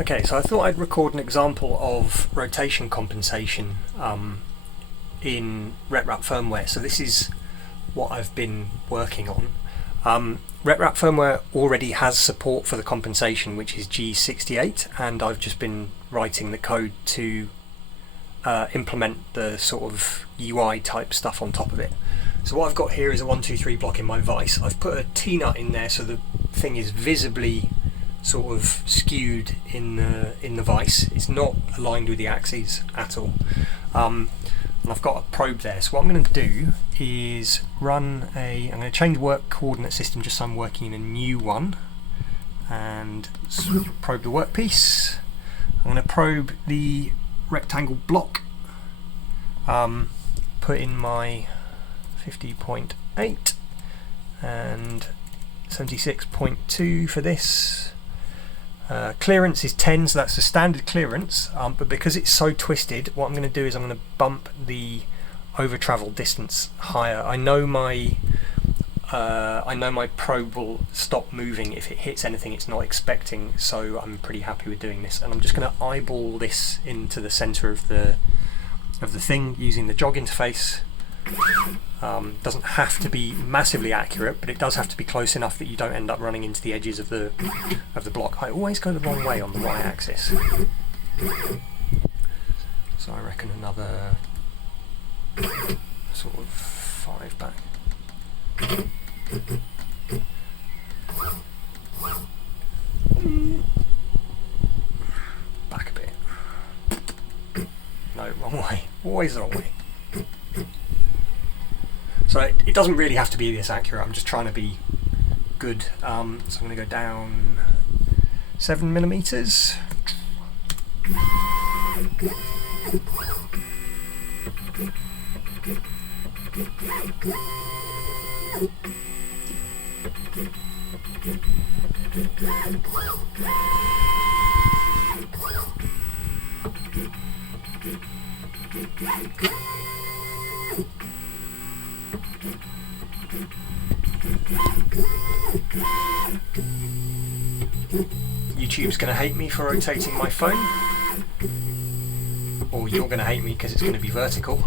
Okay, so I thought I'd record an example of rotation compensation in RRF firmware. So this is what I've been working on. RRF firmware already has support for the compensation, which is G68, and I've just been writing the code to implement the sort of UI type stuff on top of it. So what I've got here is a 1, 2, 3 block in my vice. I've put a T-nut in there so the thing is visibly sort of skewed in the vice. It's not aligned with the axes at all. And I've got a probe there. So what I'm going to do is I'm going to change work coordinate system just so I'm working in a new one, and probe the workpiece. I'm going to probe the rectangle block, put in my 50.8 and 76.2 for this. Clearance is 10, so that's the standard clearance, but because it's so twisted, what I'm going to do is I'm going to bump the over travel distance higher. I know my probe will stop moving if it hits anything it's not expecting, so I'm pretty happy with doing this. And I'm just going to eyeball this into the center of the thing using the jog interface. Doesn't have to be massively accurate, but it does have to be close enough that you don't end up running into the edges of the block. I always go the wrong way on the y-axis, so I reckon another sort of 5 back. Back a bit. No, wrong way. Always the wrong way. So it doesn't really have to be this accurate, I'm just trying to be good. So I'm going to go down 7 millimeters. YouTube's going to hate me for rotating my phone, or you're going to hate me because it's going to be vertical.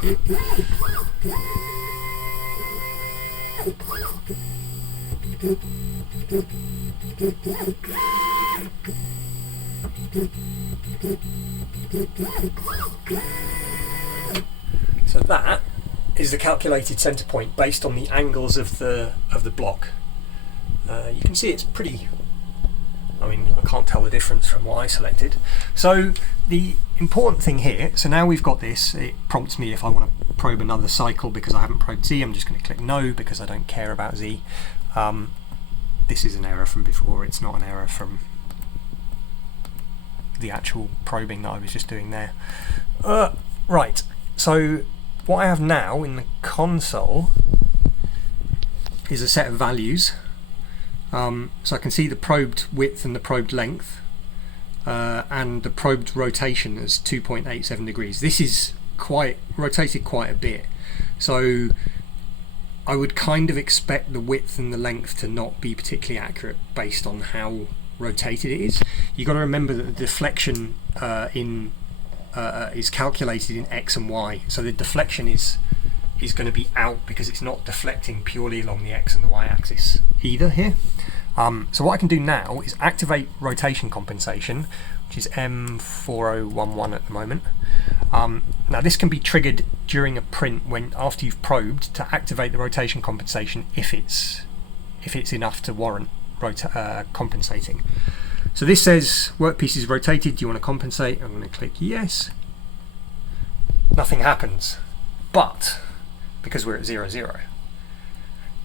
So that is the calculated center point based on the angles of the block. You can see it's pretty, I mean, I can't tell the difference from what I selected. So the important thing here, so now we've got this, it prompts me if I want to probe another cycle because I haven't probed Z. I'm just going to click no because I don't care about Z. This is an error from before, it's not an error from the actual probing that I was just doing there. Right, so what I have now in the console is a set of values. So I can see the probed width and the probed length, and the probed rotation as 2.87 degrees. This is rotated quite a bit, so I would kind of expect the width and the length to not be particularly accurate based on how rotated it is. You've got to remember that the deflection is calculated in X and Y, so the deflection is going to be out because it's not deflecting purely along the X and the Y axis either here. So what I can do now is activate rotation compensation, which is M4011 at the moment. Now this can be triggered during a print after you've probed to activate the rotation compensation if it's enough to warrant compensating. So this says workpiece is rotated, do you want to compensate? I'm going to click yes. Nothing happens, but because we're at 0, 0.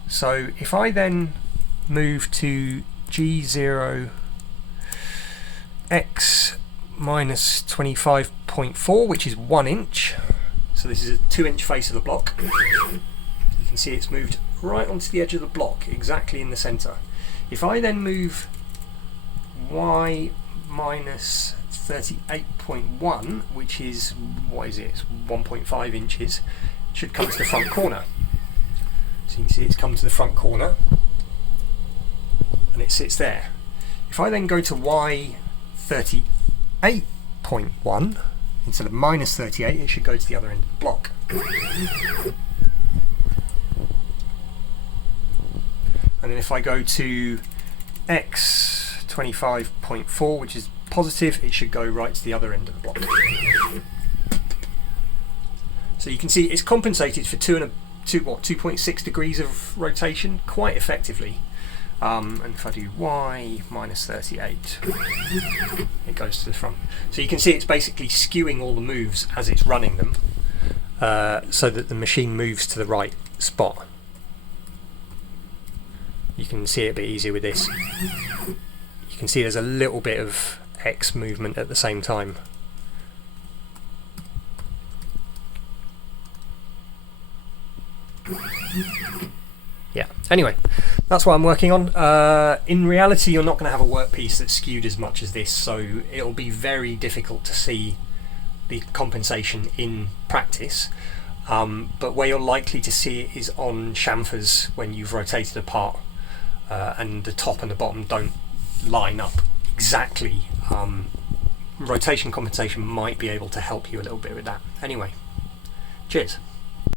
So if I then move to G0 X minus 25.4, which is 1 inch, so this is a 2-inch face of the block, you can see it's moved right onto the edge of the block, exactly in the center. If I then move Y minus 38.1, which is, what is it, it's 1.5 inches, it should come to the front corner. So you can see it's come to the front corner and it sits there. If I then go to Y38, 38.1, instead of minus 38, it should go to the other end of the block. And then if I go to X 25.4, which is positive, it should go right to the other end of the block. So you can see it's compensated for 2.6 degrees of rotation quite effectively. And if I do Y minus 38, it goes to the front. So you can see it's basically skewing all the moves as it's running them, so that the machine moves to the right spot. You can see it a bit easier with this. You can see there's a little bit of X movement at the same time. Yeah, anyway, that's what I'm working on. In reality, you're not going to have a workpiece that's skewed as much as this, so it'll be very difficult to see the compensation in practice. But where you're likely to see it is on chamfers when you've rotated a part and the top and the bottom don't line up exactly. Rotation compensation might be able to help you a little bit with that. Anyway, cheers.